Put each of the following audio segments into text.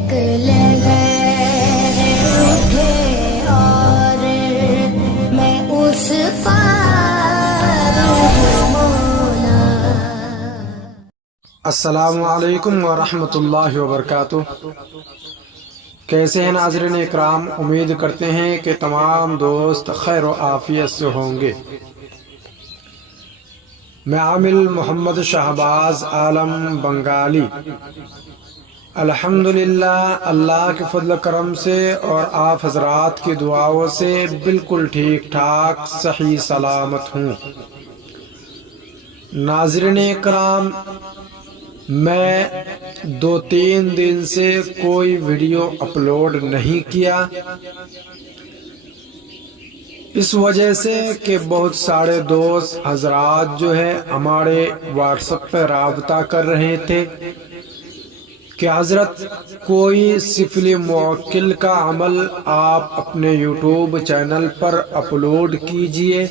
ایک لہر اٹھے اور میں اس پار ہوں مولا۔ السلام علیکم ورحمۃ اللہ وبرکاتہ۔ کیسے ہیں ناظرین اکرام؟ امید کرتے ہیں کہ تمام دوست خیر و عافیت سے ہوں گے۔ میں عامل محمد شہباز عالم بنگالی الحمدللہ اللہ کے فضل و کرم سے اور آپ حضرات کی دعاؤں سے بالکل ٹھیک ٹھاک صحیح سلامت ہوں۔ ناظرین اکرام، میں 2-3 دن سے کوئی ویڈیو اپلوڈ نہیں کیا، اس وجہ سے کہ بہت سارے دوست حضرات جو ہے ہمارے واٹس ایپ پہ رابطہ کر رہے تھے کہ حضرت کوئی سفلی موکل کا عمل آپ اپنے یوٹیوب چینل پر اپلوڈ کیجئے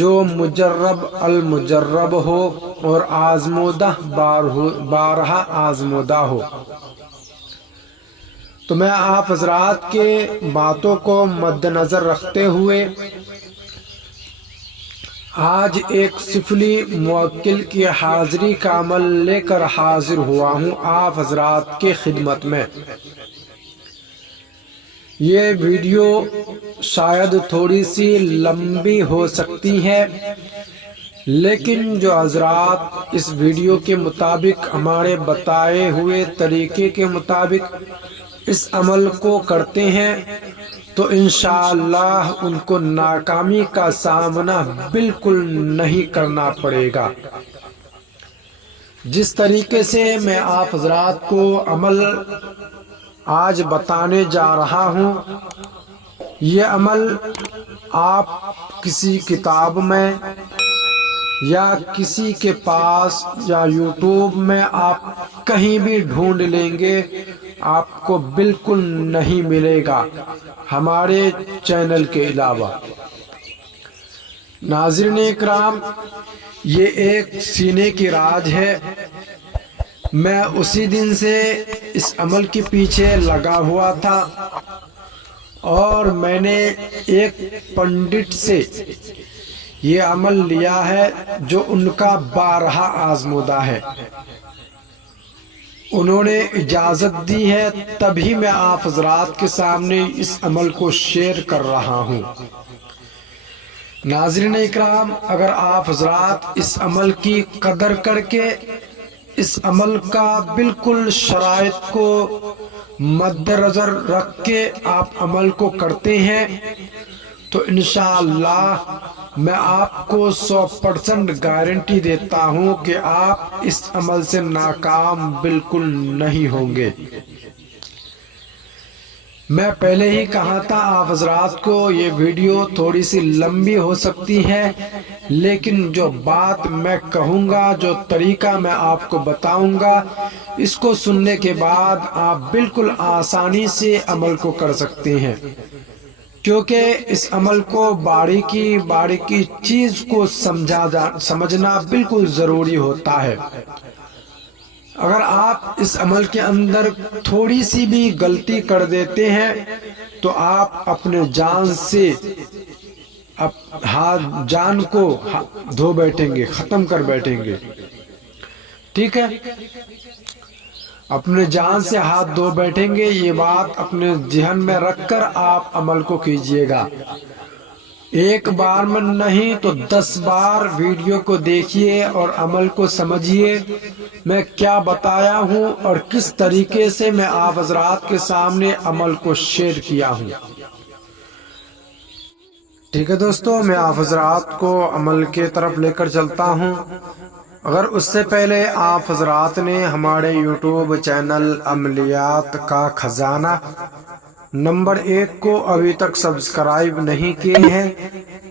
جو مجرب المجرب ہو اور آزمودہ بارہا آزمودہ ہو۔ تو میں آپ حضرات کے باتوں کو مد نظر رکھتے ہوئے آج ایک سفلی موکل کی حاضری کا عمل لے کر حاضر ہوا ہوں آپ حضرات کے خدمت میں۔ یہ ویڈیو شاید تھوڑی سی لمبی ہو سکتی ہے، لیکن جو حضرات اس ویڈیو کے مطابق ہمارے بتائے ہوئے طریقے کے مطابق اس عمل کو کرتے ہیں تو انشاءاللہ ان کو ناکامی کا سامنا بالکل نہیں کرنا پڑے گا۔ جس طریقے سے میں آپ حضرات کو عمل آج بتانے جا رہا ہوں، یہ عمل آپ کسی کتاب میں یا کسی کے پاس یا یوٹیوب میں آپ کہیں بھی ڈھونڈ لیں گے، آپ کو بالکل نہیں ملے گا ہمارے چینل کے علاوہ۔ ناظرین اکرام، یہ ایک سینے کی راز ہے۔ میں اسی دن سے اس عمل کے پیچھے لگا ہوا تھا اور میں نے ایک پنڈت سے یہ عمل لیا ہے جو ان کا بارہا آزمودہ ہے۔ انہوں نے اجازت دی ہے، تبھی میں آپ حضرات کے سامنے اس عمل کو شیئر کر رہا ہوں۔ ناظرین اکرام، اگر آپ حضرات اس عمل کی قدر کر کے اس عمل کا بالکل شرائط کو مد نظر رکھ کے آپ عمل کو کرتے ہیں تو انشاءاللہ میں آپ کو 100% گارنٹی دیتا ہوں کہ آپ اس عمل سے ناکام بالکل نہیں ہوں گے۔ میں پہلے ہی کہا تھا آپ حضرات کو یہ ویڈیو تھوڑی سی لمبی ہو سکتی ہے، لیکن جو بات میں کہوں گا، جو طریقہ میں آپ کو بتاؤں گا، اس کو سننے کے بعد آپ بالکل آسانی سے عمل کو کر سکتے ہیں، کیونکہ اس عمل کو باریکی چیز کو سمجھنا بالکل ضروری ہوتا ہے۔ اگر آپ اس عمل کے اندر تھوڑی سی بھی غلطی کر دیتے ہیں تو آپ اپنے جان سے جان کو دھو بیٹھیں گے، ختم کر بیٹھیں گے، ٹھیک ہے؟ اپنے جان سے ہاتھ دھو بیٹھیں گے۔ یہ بات اپنے ذہن میں رکھ کر آپ عمل کو کیجئے گا۔ ایک بار میں نہیں تو 10 بار ویڈیو کو دیکھیے اور عمل کو سمجھیے میں کیا بتایا ہوں اور کس طریقے سے میں آپ حضرات کے سامنے عمل کو شیئر کیا ہوں۔ ٹھیک ہے دوستو، میں آپ حضرات کو عمل کے طرف لے کر چلتا ہوں۔ اگر اس سے پہلے آپ حضرات نے ہمارے یوٹیوب چینل عملیات کا خزانہ نمبر 1 کو ابھی تک سبسکرائب نہیں کیے ہیں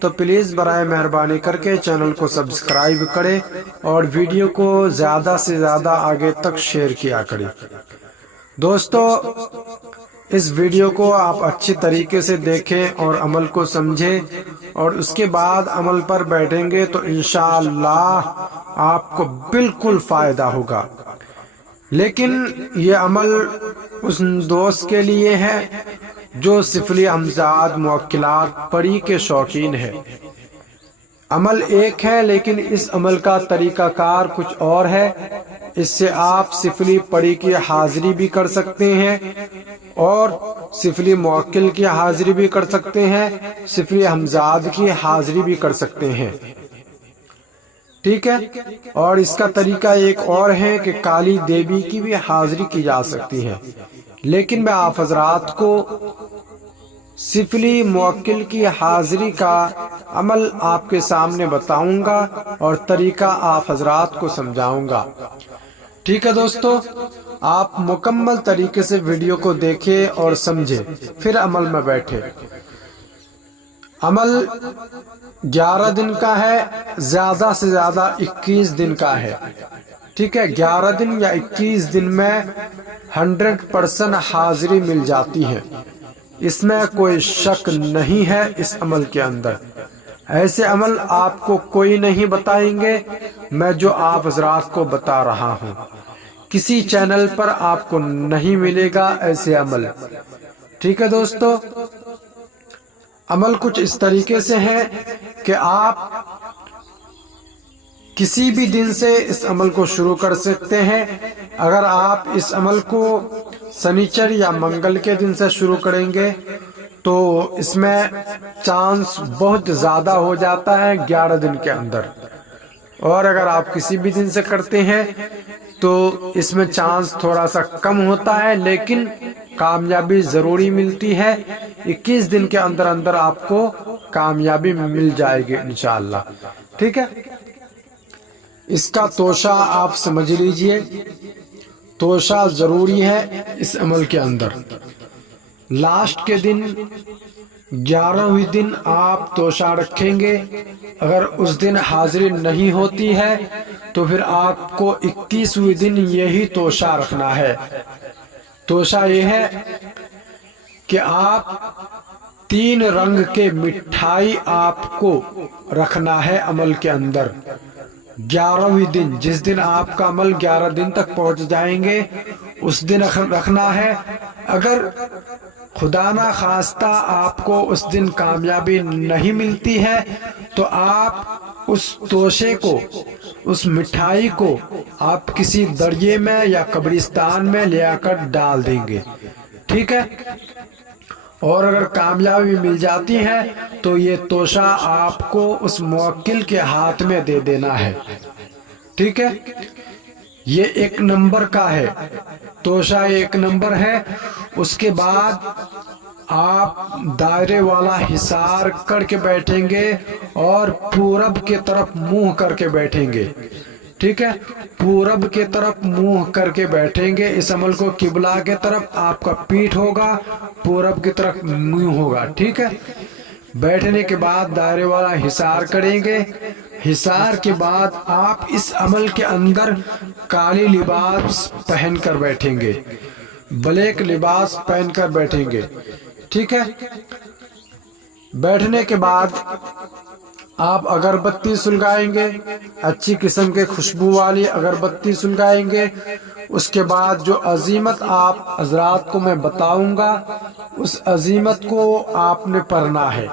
تو پلیز برائے مہربانی کر کے چینل کو سبسکرائب کریں اور ویڈیو کو زیادہ سے زیادہ آگے تک شیئر کیا کریں۔ دوستو، اس ویڈیو کو آپ اچھی طریقے سے دیکھیں اور عمل کو سمجھیں اور اس کے بعد عمل پر بیٹھیں گے تو انشاءاللہ آپ کو بالکل فائدہ ہوگا۔ لیکن یہ عمل اس دوست کے لیے ہے جو سفلی ہمزاد موکلات پڑھی کے شوقین ہے۔ عمل ایک ہے لیکن اس عمل کا طریقہ کار کچھ اور ہے۔ اس سے آپ سفلی پڑھی کی حاضری بھی کر سکتے ہیں اور سفلی موکل کی حاضری بھی کر سکتے ہیں، سفلی ہمزاد کی حاضری بھی کر سکتے ہیں، ٹھیک ہے۔ اور اس کا طریقہ ایک اور ہے کہ کالی دیوی کی بھی حاضری کی جا سکتی ہے، لیکن میں آپ حضرات کو سفلی موکل کی حاضری کا عمل آپ کے سامنے بتاؤں گا اور طریقہ آپ حضرات کو سمجھاؤں گا، ٹھیک ہے دوستو۔ آپ مکمل طریقے سے ویڈیو کو دیکھیں اور سمجھیں، پھر عمل میں بیٹھے۔ عمل 11 دن کا ہے، زیادہ سے زیادہ 21 دن کا ہے، ٹھیک ہے۔ 11 دن یا 21 دن میں 100% حاضری مل جاتی ہے، اس میں کوئی شک نہیں ہے۔ اس عمل کے اندر ایسے عمل آپ کو کوئی نہیں بتائیں گے، میں جو آپ حضرات کو بتا رہا ہوں، کسی چینل پر آپ کو نہیں ملے گا ایسے عمل، ٹھیک ہے دوستو۔ عمل کچھ اس طریقے سے ہے کہ آپ کسی بھی دن سے اس عمل کو شروع کر سکتے ہیں۔ اگر آپ اس عمل کو سنیچر یا منگل کے دن سے شروع کریں گے تو اس میں چانس بہت زیادہ ہو جاتا ہے 11 دن کے اندر، اور اگر آپ کسی بھی دن سے کرتے ہیں تو اس میں چانس تھوڑا سا کم ہوتا ہے، لیکن کامیابی ضروری ملتی ہے۔ 21 دن کے اندر اندر آپ کو کامیابی مل جائے گی انشاءاللہ، ٹھیک ہے۔ اس کا توشہ آپ سمجھ لیجئے، توشہ ضروری ہے اس عمل کے اندر۔ لاسٹ کے دن 11ویں دن آپ توشہ رکھیں گے، اگر اس دن حاضری نہیں ہوتی ہے تو پھر آپ کو 21ویں دن یہی توشہ رکھنا ہے۔ توشہ یہ ہے کہ آپ 3 رنگ کے مٹھائی آپ کو رکھنا ہے عمل کے اندر 11ویں دن۔ جس دن آپ کا عمل 11 دن تک پہنچ جائیں گے اس دن رکھنا ہے۔ اگر خدا نہ خواستہ آپ کو اس دن کامیابی نہیں ملتی ہے تو آپ اس توشے کو، اس مٹھائی کو آپ کسی دریا میں یا قبرستان میں لے آ کر ڈال دیں گے، ٹھیک ہے۔ اور اگر کامیابی مل جاتی ہے تو یہ توشہ آپ کو اس موکل کے ہاتھ میں دے دینا ہے، ٹھیک ہے۔ یہ 1 نمبر کا ہے، توشہ 1 نمبر ہے۔ اس کے بعد آپ دائرے والا حصار کر کے بیٹھیں گے اور پورب کی طرف منہ کر کے بیٹھیں گے، ٹھیک ہے۔ پورب کی طرف منہ کر کے بیٹھیں گے۔ اس عمل کو قبلہ کی طرف آپ کا پیٹھ ہوگا، پورب کی طرف منہ ہوگا، ٹھیک ہے۔ بیٹھنے کے بعد دائرے والا حصار کریں گے۔ حصار کے بعد آپ اس عمل کے اندر کالی لباس پہن کر بیٹھیں گے، بلیک لباس پہن کر بیٹھیں گے، ٹھیک ہے۔ بیٹھنے کے بعد آپ اگربتی سلگائیں گے، اچھی قسم کے خوشبو والی اگربتی سلگائیں گے۔ اس کے بعد جو عزیمت آپ حضرات کو میں بتاؤں گا اس عزیمت کو آپ نے پڑھنا ہے،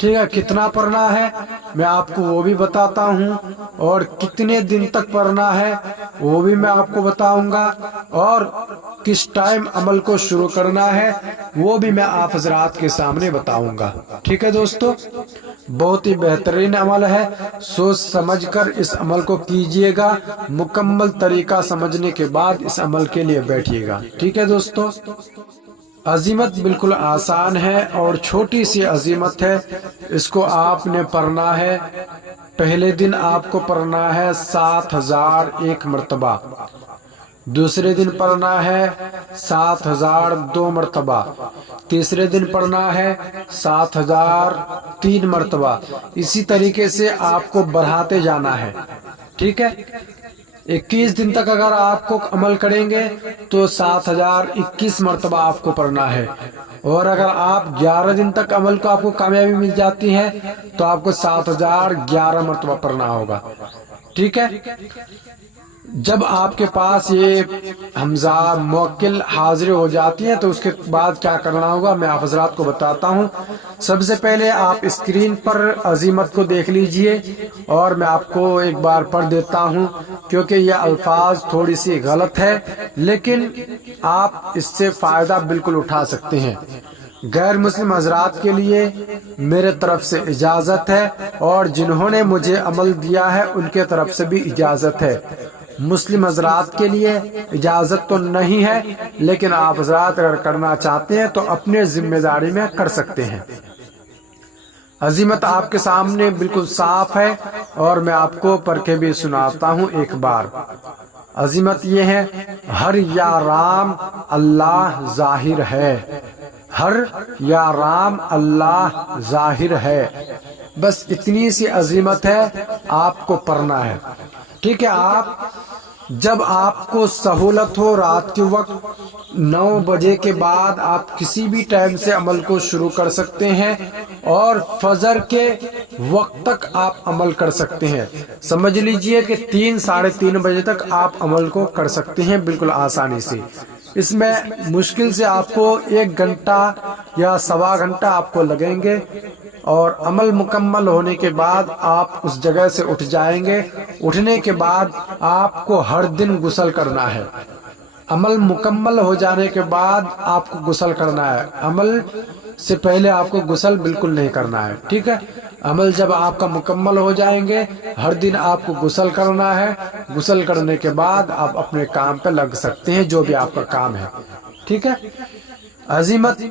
ٹھیک ہے۔ کتنا پڑھنا ہے میں آپ کو وہ بھی بتاتا ہوں، اور کتنے دن تک پڑھنا ہے وہ بھی میں آپ کو بتاؤں گا، اور کس ٹائم عمل کو شروع کرنا ہے وہ بھی میں آپ حضرات کے سامنے بتاؤں گا، ٹھیک ہے دوستو۔ بہت ہی بہترین عمل ہے، سوچ سمجھ کر اس عمل کو کیجئے گا، مکمل طریقہ سمجھنے کے بعد اس عمل کے لیے بیٹھیے گا، ٹھیک ہے دوستو۔ عزیمت بالکل آسان ہے اور چھوٹی سی عزیمت ہے، اس کو آپ نے پڑھنا ہے۔ پہلے دن آپ کو پڑھنا ہے 7001 مرتبہ، دوسرے دن پڑھنا ہے 7002 مرتبہ، تیسرے دن پڑھنا ہے 7003 مرتبہ۔ اسی طریقے سے آپ کو بڑھاتے جانا ہے، ٹھیک ہے۔ 21 دن تک اگر آپ کو عمل کریں گے تو 7021 مرتبہ آپ کو پڑھنا ہے، اور اگر آپ 11 دن تک عمل کو آپ کو کامیابی مل جاتی ہے تو آپ کو 7011 مرتبہ پڑھنا ہوگا، ٹھیک ہے۔ جب آپ کے پاس یہ حمزہ موکل حاضر ہو جاتی ہیں تو اس کے بعد کیا کرنا ہوگا میں آپ حضرات کو بتاتا ہوں۔ سب سے پہلے آپ اسکرین پر عظیمت کو دیکھ لیجئے اور میں آپ کو ایک بار پڑھ دیتا ہوں کیونکہ یہ الفاظ تھوڑی سی غلط ہے لیکن آپ اس سے فائدہ بالکل اٹھا سکتے ہیں۔ غیر مسلم حضرات کے لیے میرے طرف سے اجازت ہے اور جنہوں نے مجھے عمل دیا ہے ان کے طرف سے بھی اجازت ہے۔ مسلم حضرات کے لیے اجازت تو نہیں ہے لیکن آپ حضرات اگر کرنا چاہتے ہیں تو اپنے ذمہ داری میں کر سکتے ہیں۔ عظیمت آپ کے سامنے بالکل صاف ہے اور میں آپ کو پڑھ کے بھی سناتا ہوں ایک بار۔ عظیمت یہ ہے، ہر یا رام اللہ ظاہر ہے، ہر یا رام اللہ ظاہر ہے، بس اتنی سی عظیمت ہے، آپ کو پڑھنا ہے۔ ٹھیک ہے، آپ جب آپ کو سہولت ہو رات کے وقت 9 بجے کے بعد آپ کسی بھی ٹائم سے عمل کو شروع کر سکتے ہیں اور فجر کے وقت تک آپ عمل کر سکتے ہیں۔ سمجھ لیجئے کہ 3 ساڑھے 3 بجے تک آپ عمل کو کر سکتے ہیں بالکل آسانی سے۔ اس میں مشکل سے آپ کو 1 گھنٹہ یا سوا گھنٹہ آپ کو لگیں گے اور عمل مکمل ہونے کے بعد آپ اس جگہ سے اٹھ جائیں گے۔ اٹھنے کے بعد آپ کو ہر دن غسل کرنا ہے۔ عمل مکمل ہو جانے کے بعد آپ کو غسل کرنا ہے، عمل سے پہلے آپ کو غسل بالکل نہیں کرنا ہے۔ ٹھیک ہے، عمل جب آپ کا مکمل ہو جائیں گے ہر دن آپ کو غسل کرنا ہے۔ غسل کرنے کے بعد آپ اپنے کام پہ لگ سکتے ہیں جو بھی آپ کا کام ہے۔ ٹھیک ہے، عظیمت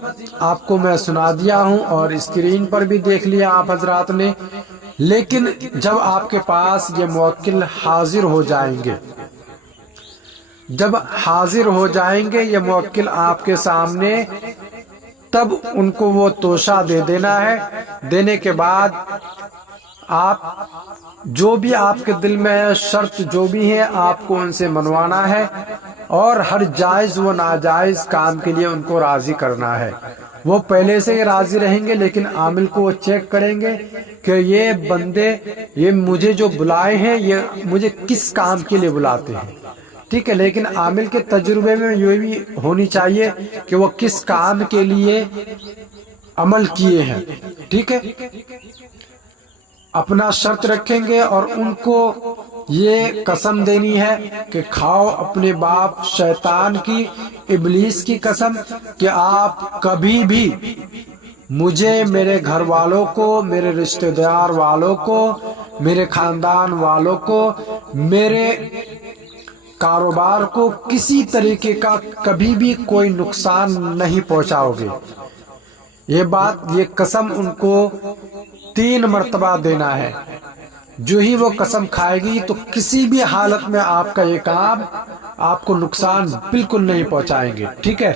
آپ کو میں سنا دیا ہوں اور اسکرین پر بھی دیکھ لیا آپ حضرات نے، لیکن جب آپ کے پاس یہ موکل حاضر ہو جائیں گے، جب حاضر ہو جائیں گے یہ موکل آپ کے سامنے، تب ان کو وہ توشہ دے دینا ہے۔ دینے کے بعد آپ جو بھی آپ کے دل میں شرط جو بھی ہے آپ کو ان سے منوانا ہے اور ہر جائز و ناجائز کام کے لیے ان کو راضی کرنا ہے۔ وہ پہلے سے ہی راضی رہیں گے لیکن عامل کو وہ چیک کریں گے کہ یہ بندے یہ مجھے جو بلائے ہیں یہ مجھے کس کام کے لیے بلاتے ہیں۔ ٹھیک ہے، لیکن عامل کے تجربے میں یہ بھی ہونی چاہیے کہ وہ کس کام کے لیے عمل کیے ہیں۔ ٹھیک ہے، اپنا شرط رکھیں گے اور ان کو یہ قسم دینی ہے کہ کھاؤ اپنے باپ شیطان کی، ابلیس کی قسم کہ آپ کبھی بھی مجھے، میرے گھر والوں کو، میرے رشتہ دار والوں کو، میرے خاندان والوں کو، میرے کاروبار کو کسی طریقے کا کبھی بھی کوئی نقصان نہیں پہنچاؤ گے۔ یہ بات، یہ قسم ان کو 3 مرتبہ دینا ہے۔ جو ہی وہ قسم کھائے گی تو کسی بھی حالت میں آپ کا یہ کام آپ کو نقصان بالکل نہیں پہنچائیں گے۔ ٹھیک ہے،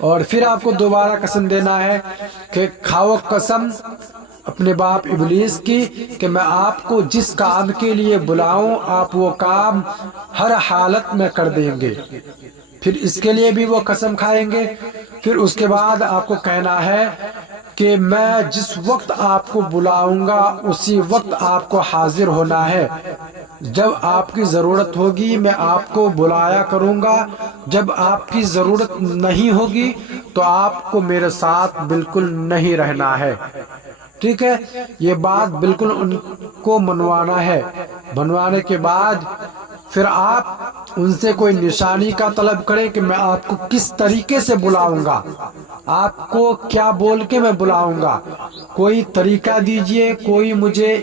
اور پھر آپ کو دوبارہ قسم دینا ہے کہ کھاؤ قسم اپنے باپ ابلیس کی کہ میں آپ کو جس کام کے لیے بلاؤں آپ وہ کام ہر حالت میں کر دیں گے۔ پھر اس کے لیے بھی وہ قسم کھائیں گے۔ پھر اس کے بعد آپ کو کہنا ہے کہ میں جس وقت آپ کو بلاؤں گا اسی وقت آپ کو حاضر ہونا ہے۔ جب آپ کی ضرورت ہوگی میں آپ کو بلایا کروں گا، جب آپ کی ضرورت نہیں ہوگی تو آپ کو میرے ساتھ بالکل نہیں رہنا ہے۔ ٹھیک ہے، یہ بات بالکل ان کو منوانا ہے۔ منوانے کے بعد پھر آپ ان سے کوئی نشانی کا طلب کریں کہ میں آپ کو کس طریقے سے بلاؤں گا، آپ کو کیا بول کے میں بلاؤں گا، کوئی طریقہ دیجئے، کوئی مجھے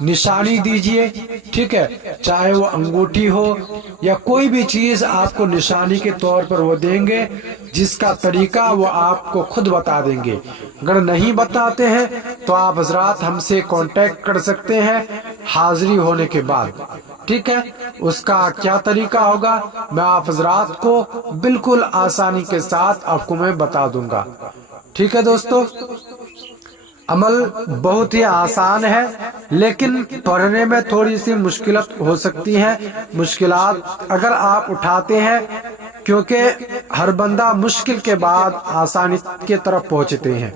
نشانی دیجئے۔ ٹھیک ہے، چاہے وہ انگوٹھی ہو یا کوئی بھی چیز آپ کو نشانی کے طور پر وہ دیں گے، جس کا طریقہ وہ آپ کو خود بتا دیں گے۔ اگر نہیں بتاتے ہیں تو آپ حضرات ہم سے کانٹیکٹ کر سکتے ہیں حاضری ہونے کے بعد۔ ٹھیک ہے، اس کا کیا طریقہ ہوگا میں آپ حضرات کو بالکل آسانی کے ساتھ آپ کو میں بتا دوں گا۔ ٹھیک ہے دوستو، عمل بہت ہی آسان ہے لیکن پڑھنے میں تھوڑی سی مشکلات ہو سکتی ہیں۔ مشکلات اگر آپ اٹھاتے ہیں، کیونکہ ہر بندہ مشکل کے بعد آسانی کی طرف پہنچتے ہیں،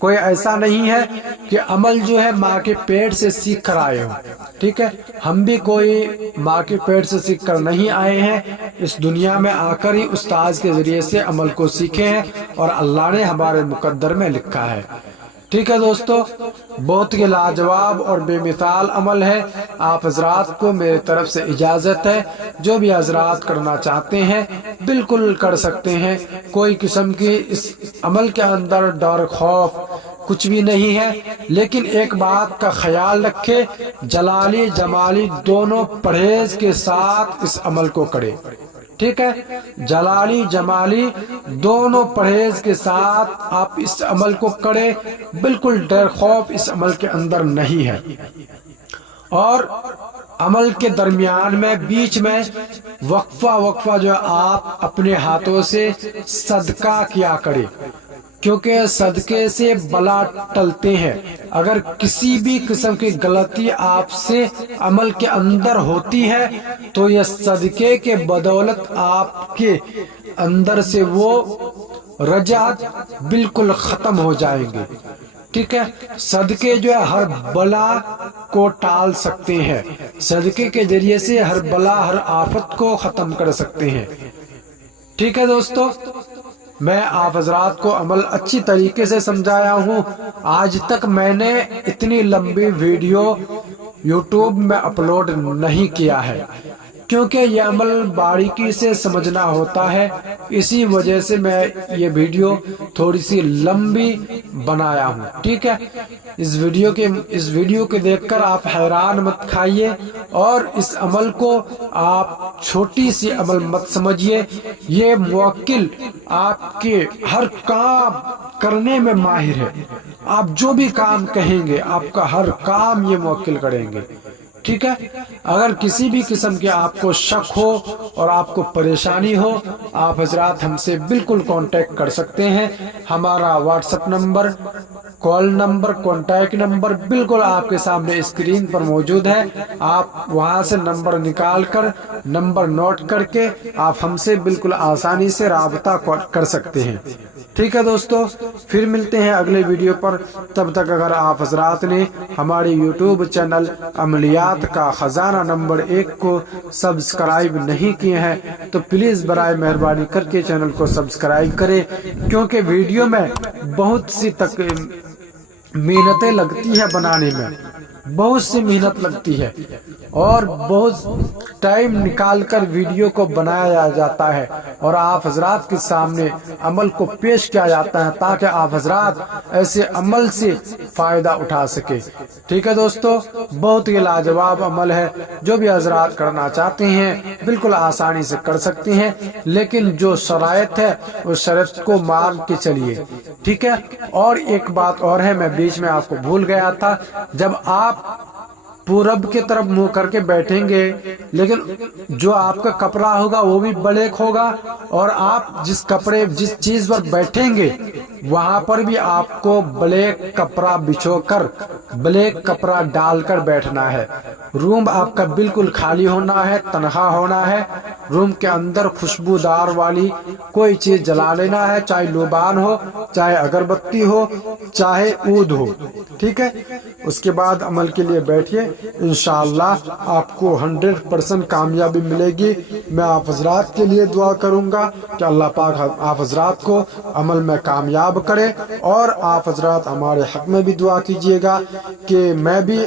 کوئی ایسا نہیں ہے کہ عمل جو ہے ماں کے پیٹ سے سیکھ کر آئے ہوں. ٹھیک ہے، ہم بھی کوئی ماں کے پیٹ سے سیکھ کر نہیں آئے ہیں. اس دنیا میں آ کر ہی استاذ کے ذریعے سے عمل کو سیکھے ہیں اور اللہ نے ہمارے مقدر میں لکھا ہے. ٹھیک ہے دوستو، بہت ہی لاجواب اور بے مثال عمل ہے. آپ حضرات کو میرے طرف سے اجازت ہے. جو بھی حضرات کرنا چاہتے ہیں بالکل کر سکتے ہیں. کوئی قسم کی اس عمل کے اندر ڈر خوف کچھ بھی نہیں ہے. لیکن ایک بات کا خیال رکھے، جلالی جمالی دونوں پرہیز کے ساتھ اس عمل کو کرے. ٹھیک ہے، جلالی جمالی دونوں پرہیز کے ساتھ آپ اس عمل کو کریں. بالکل ڈر خوف اس عمل کے اندر نہیں ہے. اور عمل کے درمیان میں بیچ میں وقفہ جو آپ اپنے ہاتھوں سے صدقہ کیا کرے، کیونکہ صدقے سے بلا ٹلتے ہیں. اگر کسی بھی قسم کی غلطی آپ سے عمل کے اندر ہوتی ہے تو یہ صدقے کے بدولت آپ کے اندر سے وہ رجعت بالکل ختم ہو جائیں گے. ٹھیک ہے، صدقے جو ہے ہر بلا کو ٹال سکتے ہیں. صدقے کے ذریعے سے ہر بلا ہر آفت کو ختم کر سکتے ہیں. ٹھیک ہے دوستو، میں آپ حضرات کو عمل اچھی طریقے سے سمجھایا ہوں. آج تک میں نے اتنی لمبی ویڈیو یوٹیوب میں اپلوڈ نہیں کیا ہے، کیونکہ یہ عمل باریکی سے سمجھنا ہوتا ہے. اسی وجہ سے میں یہ ویڈیو تھوڑی سی لمبی بنایا ہوں. ٹھیک ہے، اس ویڈیو کے دیکھ کر آپ حیران مت کھائیے اور اس عمل کو آپ چھوٹی سی عمل مت سمجھیے. یہ موکل آپ کے ہر کام کرنے میں ماہر ہے. آپ جو بھی کام کہیں گے آپ کا ہر کام یہ موکل کریں گے. ٹھیک ہے، اگر کسی بھی قسم کے آپ کو شک ہو اور آپ کو پریشانی ہو، آپ حضرات ہم سے بالکل کانٹیکٹ کر سکتے ہیں. ہمارا what's app number, call number, contact number بالکل آپ کے سامنے اسکرین پر موجود ہے. آپ وہاں سے نمبر نکال کر نمبر نوٹ کر کے آپ ہم سے بالکل آسانی سے رابطہ کر سکتے ہیں. ٹھیک ہے دوستو، پھر ملتے ہیں اگلے ویڈیو پر. تب تک اگر آپ حضرات نے ہماری یوٹیوب چینل عملیات کا خزانہ نمبر 1 کو سبسکرائب نہیں کیے ہیں تو پلیز برائے مہربانی کر کے چینل کو سبسکرائب کریں، کیونکہ ویڈیو میں بہت سی محنتیں لگتی ہے بنانے میں، بہت سی محنت لگتی ہے اور بہت ٹائم نکال کر ویڈیو کو بنایا جاتا ہے اور آپ حضرات کے سامنے عمل کو پیش کیا جاتا ہے تاکہ آپ حضرات ایسے عمل سے فائدہ اٹھا سکے. ٹھیک ہے دوستو، بہت ہی لاجواب عمل ہے. جو بھی حضرات کرنا چاہتے ہیں بالکل آسانی سے کر سکتے ہیں، لیکن جو شرائط ہے اس شرط کو مان کے چلیے. ٹھیک ہے، اور ایک بات اور ہے، میں بیچ میں آپ کو بھول گیا تھا. جب آپ پورب کی طرف منہ کر کے بیٹھیں گے، لیکن جو آپ کا کپڑا ہوگا وہ بھی بلیک ہوگا اور آپ جس چیز پر بیٹھیں گے وہاں پر بھی آپ کو بلیک کپڑا بچھو کر بلیک کپڑا ڈال کر بیٹھنا ہے. روم آپ کا بالکل خالی ہونا ہے، تنہا ہونا ہے. روم کے اندر خوشبودار والی کوئی چیز جلا لینا ہے، چاہے لوبان ہو، چاہے اگربتی ہو، چاہے عود ہو. ٹھیک ہے، اس کے بعد عمل کے لیے بیٹھیے. انشاءاللہ آپ کو 100% کامیابی ملے گی. میں آپ حضرات کے لیے دعا کروں گا کہ اللہ پاک آپ حضرات کو عمل میں کامیاب کرے، اور آپ حضرات ہمارے حق میں بھی دعا کیجیے گا کہ میں بھی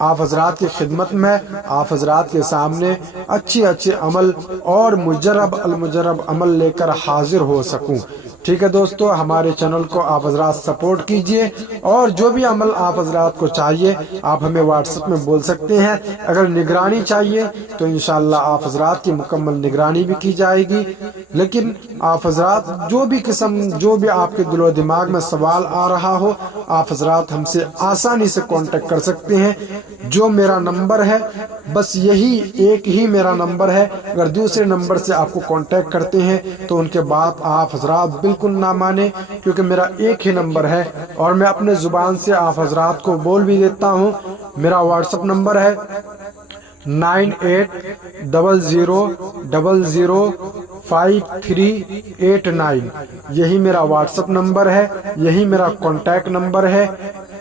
آپ حضرات کی خدمت میں آپ حضرات کے سامنے اچھے عمل اور المجرب عمل لے کر حاضر ہو سکوں. ٹھیک ہے دوستو، ہمارے چینل کو آپ حضرات سپورٹ کیجئے، اور جو بھی عمل آپ حضرات کو چاہیے آپ ہمیں واٹس ایپ میں بول سکتے ہیں. اگر نگرانی چاہیے تو انشاءاللہ آپ حضرات کی مکمل نگرانی بھی کی جائے گی. لیکن آپ حضرات جو بھی آپ کے دل و دماغ میں سوال آ رہا ہو آپ حضرات ہم سے آسانی سے کانٹیکٹ کر سکتے ہیں. جو میرا نمبر ہے بس یہی ایک ہی میرا نمبر ہے. اگر دوسرے نمبر سے آپ کو کانٹیکٹ کرتے ہیں تو ان کے بات آپ حضرات بالکل نہ مانیں، کیونکہ میرا ایک ہی نمبر ہے اور میں اپنے زبان سے آپ حضرات کو بول بھی دیتا ہوں. میرا واٹس ایپ نمبر ہے 980000 5389 یہی میرا واٹس ایپ نمبر ہے، یہی میرا کانٹیکٹ نمبر ہے۔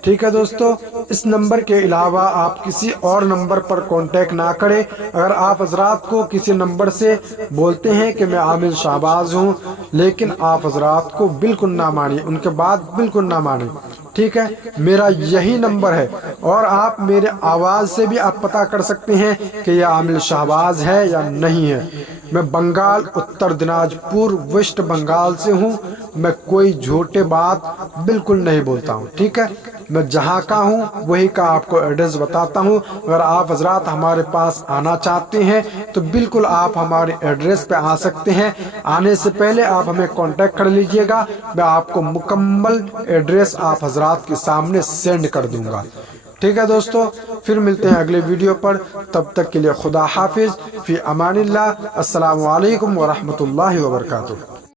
ٹھیک ہے دوستو، اس نمبر کے علاوہ آپ کسی اور نمبر پر کانٹیکٹ نہ کریں۔ اگر آپ حضرات کو کسی نمبر سے بولتے ہیں کہ میں عامل شہباز ہوں، لیکن آپ حضرات کو بالکل نہ مانیں، ان کے بات بالکل نہ مانیں۔ ٹھیک ہے، میرا یہی نمبر ہے، اور آپ میرے آواز سے بھی آپ پتہ کر سکتے ہیں کہ یہ عامل شہباز ہے یا نہیں ہے۔ میں بنگال، اتر دناج پور، ویسٹ بنگال سے ہوں۔ میں کوئی جھوٹے بات بالکل نہیں بولتا ہوں۔ ٹھیک ہے، میں جہاں کا ہوں وہی کا آپ کو ایڈریس بتاتا ہوں۔ اگر آپ حضرات ہمارے پاس آنا چاہتے ہیں تو بالکل آپ ہمارے ایڈریس پہ آ سکتے ہیں۔ آنے سے پہلے آپ ہمیں کانٹیکٹ کر لیجئے گا، میں آپ کو مکمل ایڈریس آپ حضرات کے سامنے سینڈ کر دوں گا۔ ٹھیک ہے دوستو، پھر ملتے ہیں اگلے ویڈیو پر، تب تک کے لیے خدا حافظ، فی امان اللہ، السلام علیکم ورحمۃ اللہ وبرکاتہ۔